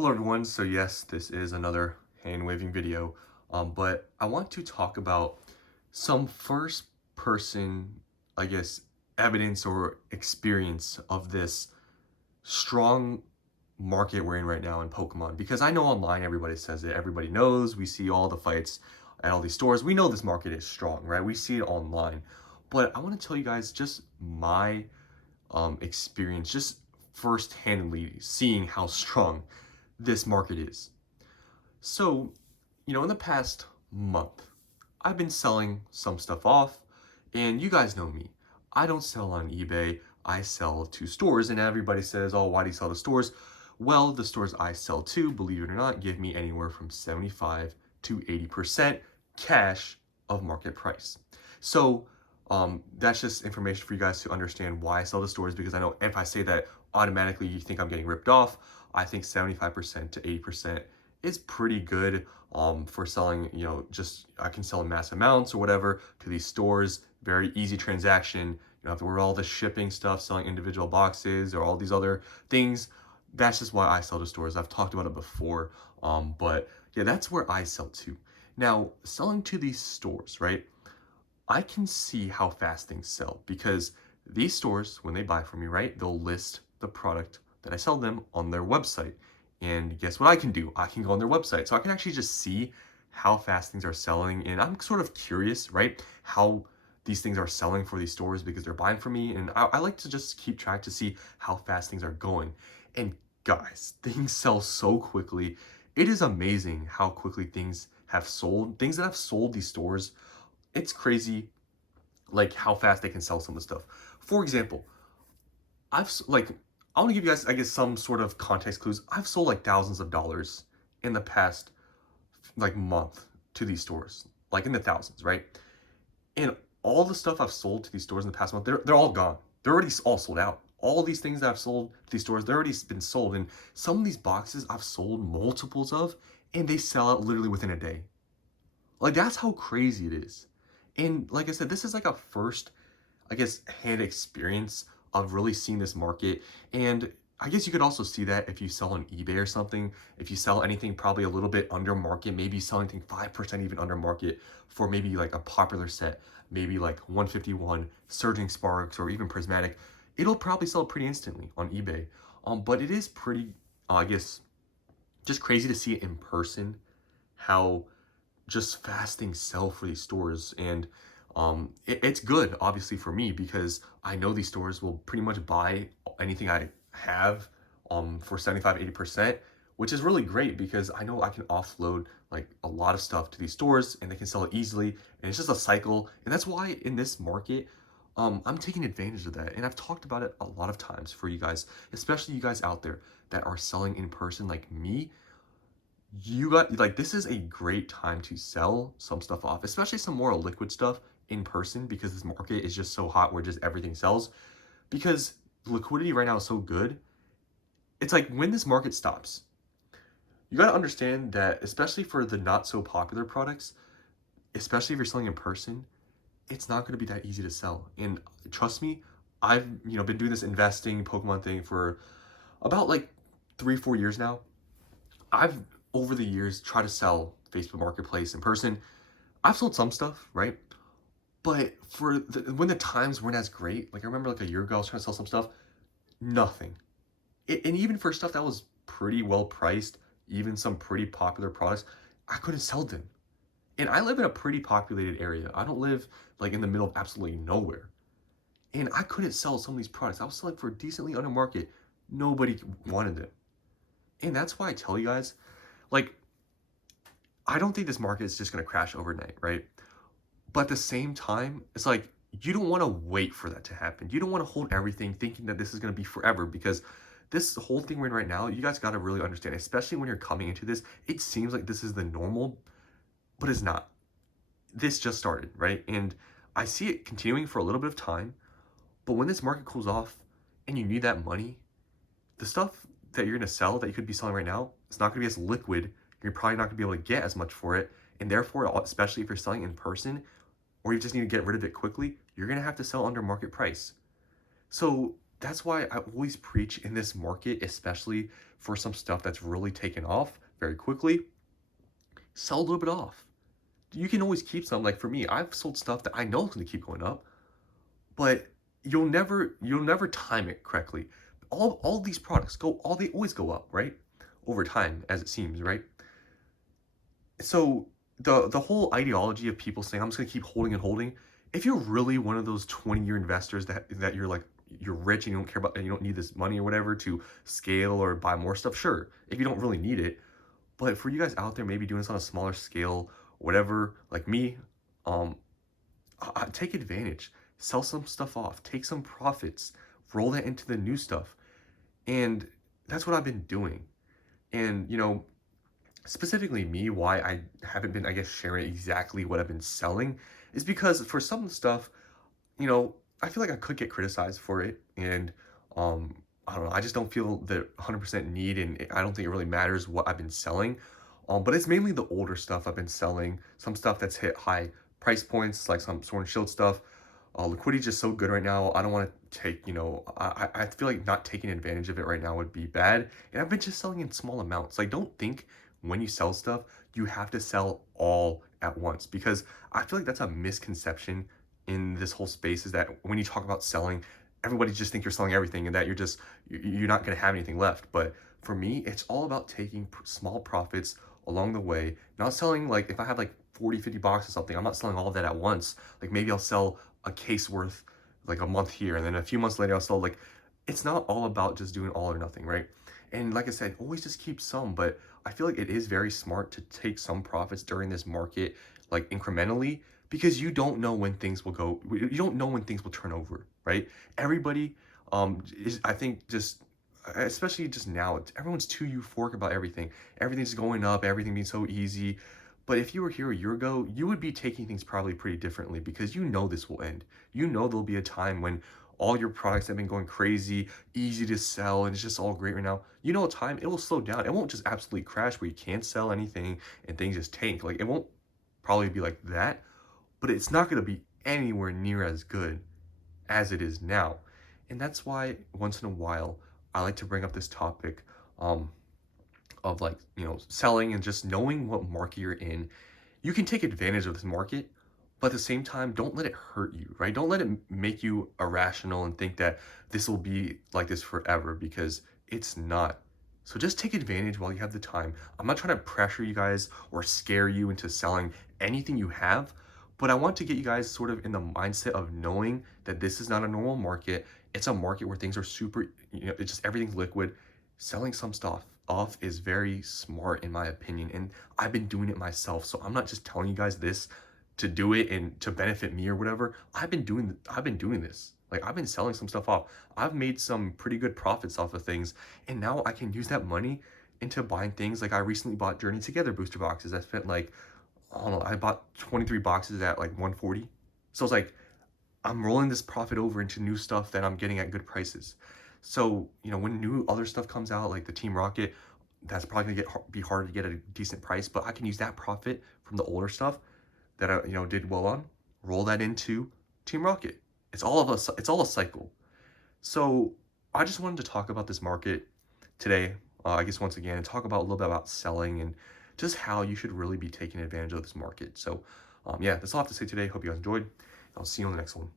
Hello everyone, so yes, this is another hand waving video, but I want to talk about some first person, I guess, evidence or experience of this strong market we're in right now in Pokemon. Because I know online everybody says it, everybody knows, we see all the fights at all these stores, we know this market is strong, right? We see it online, but I want to tell you guys just my experience, just first-handedly seeing how strong this market is. So, in the past month, I've been selling some stuff off, and you guys know me. I don't sell on eBay, I sell to stores, and everybody says, oh, why do you sell to stores? Well, the stores I sell to, believe it or not, give me anywhere from 75 to 80% cash of market price. So, that's just information for you guys to understand why I sell to stores, because I know if I say that, automatically you think I'm getting ripped off. I think 75% to 80% is pretty good for selling, just I can sell in mass amounts or whatever to these stores. Very easy transaction. You don't have to worry about all the shipping stuff, selling individual boxes or all these other things. That's just why I sell to stores. I've talked about it before, but yeah, that's where I sell to. Now, selling to these stores, right? I can see how fast things sell because these stores, when they buy from me, right, they'll list the product that I sell them on their website. And guess what I can do? I can go on their website. So I can actually just see how fast things are selling. And I'm sort of curious, right, how these things are selling for these stores because they're buying from me. And I like to just keep track to see how fast things are going. And guys, things sell so quickly. It is amazing how quickly things have sold. Things that have sold these stores, it's crazy, like how fast they can sell some of the stuff. For example, I want to give you guys, I guess, some sort of context clues. I've sold like thousands of dollars in the past like month to these stores, like in the thousands, right? And all the stuff I've sold to these stores in the past month, they're all gone. They're already all sold out. All these things that I've sold to these stores, they're already been sold. And some of these boxes I've sold multiples of, and they sell out literally within a day. Like that's how crazy it is. And like I said, this is like a first, I guess, hand experience of really seeing this market. And I guess you could also see that if you sell on eBay or something. If you sell anything probably a little bit under market, maybe selling anything 5% even under market for maybe like a popular set, maybe like 151, Surging Sparks, or even Prismatic, it'll probably sell pretty instantly on eBay. But it is pretty, I guess, just crazy to see it in person, how just fast things sell for these stores. And it's good obviously for me because I know these stores will pretty much buy anything I have for 75-80%, which is really great because I know I can offload like a lot of stuff to these stores and they can sell it easily, and it's just a cycle. And that's why in this market, I'm taking advantage of that. And I've talked about it a lot of times for you guys, especially you guys out there that are selling in person like me. You got, like, this is a great time to sell some stuff off, especially some more liquid stuff in person, because this market is just so hot where just everything sells. Because liquidity right now is so good. It's like when this market stops, you got to understand that, especially for the not so popular products, especially if you're selling in person, it's not going to be that easy to sell. And trust me, I've been doing this investing Pokemon thing for about like 3-4 years now. I've over the years tried to sell Facebook Marketplace in person. I've sold some stuff, right? But when the times weren't as great, like I remember like a year ago, I was trying to sell some stuff, nothing. And even for stuff that was pretty well priced, even some pretty popular products, I couldn't sell them. And I live in a pretty populated area. I don't live like in the middle of absolutely nowhere. And I couldn't sell some of these products. I was selling for decently under market. Nobody wanted them. And that's why I tell you guys, like, I don't think this market is just going to crash overnight, right? But at the same time, it's like, you don't want to wait for that to happen. You don't want to hold everything thinking that this is going to be forever, because this whole thing we're in right now, you guys got to really understand, especially when you're coming into this, it seems like this is the normal, but it's not. This just started, right? And I see it continuing for a little bit of time, but when this market cools off and you need that money, the stuff that you're going to sell that you could be selling right now, it's not going to be as liquid. You're probably not going to be able to get as much for it. And therefore, especially if you're selling in person or you just need to get rid of it quickly, you're going to have to sell under market price. So that's why I always preach in this market, especially for some stuff that's really taken off very quickly, sell a little bit off. You can always keep some. Like for me, I've sold stuff that I know is going to keep going up, but you'll never time it correctly. All these products they always go up, right? Over time, as it seems, right? So the whole ideology of people saying I'm just gonna keep holding and holding, if you're really one of those 20-year investors that you're like you're rich and you don't care about and you don't need this money or whatever to scale or buy more stuff, sure. If you don't really need it, but for you guys out there maybe doing this on a smaller scale, whatever, like me, um, take advantage, sell some stuff off, take some profits, roll that into the new stuff, and that's what I've been doing. And specifically me, why I haven't been, I guess, sharing exactly what I've been selling is because for some of the stuff, you know, I feel like I could get criticized for it. And I don't know, I just don't feel the 100% need, and I don't think it really matters what I've been selling. But it's mainly the older stuff I've been selling, some stuff that's hit high price points, like some Sword and Shield stuff. Liquidity is just so good right now. I don't want to take, I feel like not taking advantage of it right now would be bad. And I've been just selling in small amounts. Like, don't think when you sell stuff, you have to sell all at once, because I feel like that's a misconception in this whole space, is that when you talk about selling, everybody just think you're selling everything and that you're not going to have anything left. But for me, it's all about taking small profits along the way, not selling, like if I have like 40, 50 boxes or something, I'm not selling all of that at once. Like maybe I'll sell a case worth like a month here, and then a few months later I'll sell, like, it's not all about just doing all or nothing, right? And like I said, always just keep some, but I feel like it is very smart to take some profits during this market, like incrementally, because you don't know when things will go, you don't know when things will turn over, right? Everybody is, I think, just especially just now, everyone's too euphoric about everything. Everything's going up, everything being so easy. But if you were here a year ago, you would be taking things probably pretty differently, because you know this will end. You know there'll be a time when all your products have been going crazy, easy to sell, and it's just all great right now. You know, a time it will slow down. It won't just absolutely crash where you can't sell anything and things just tank. Like, it won't probably be like that, but it's not going to be anywhere near as good as it is now. And that's why once in a while I like to bring up this topic um, of, like, selling and just knowing what market you're in. You can take advantage of this market, but at the same time, don't let it hurt you, right? Don't let it make you irrational and think that this will be like this forever, because it's not. So just take advantage while you have the time. I'm not trying to pressure you guys or scare you into selling anything you have, but I want to get you guys sort of in the mindset of knowing that this is not a normal market. It's a market where things are super, it's just everything's liquid. Selling some stuff off is very smart in my opinion, and I've been doing it myself. So I'm not just telling you guys this to do it and to benefit me or whatever. I've been doing this. Like, I've been selling some stuff off. I've made some pretty good profits off of things, and now I can use that money into buying things. Like, I recently bought Journey Together booster boxes. I spent like, I don't know, I bought 23 boxes at like 140. So it's like I'm rolling this profit over into new stuff that I'm getting at good prices. So, when new other stuff comes out, like the Team Rocket, that's probably gonna be hard to get at a decent price, but I can use that profit from the older stuff that I, did well on, roll that into Team Rocket. It's all a cycle. So I just wanted to talk about this market today, I guess once again, and talk about a little bit about selling and just how you should really be taking advantage of this market. So yeah, that's all I have to say today. Hope you guys enjoyed. I'll see you on the next one.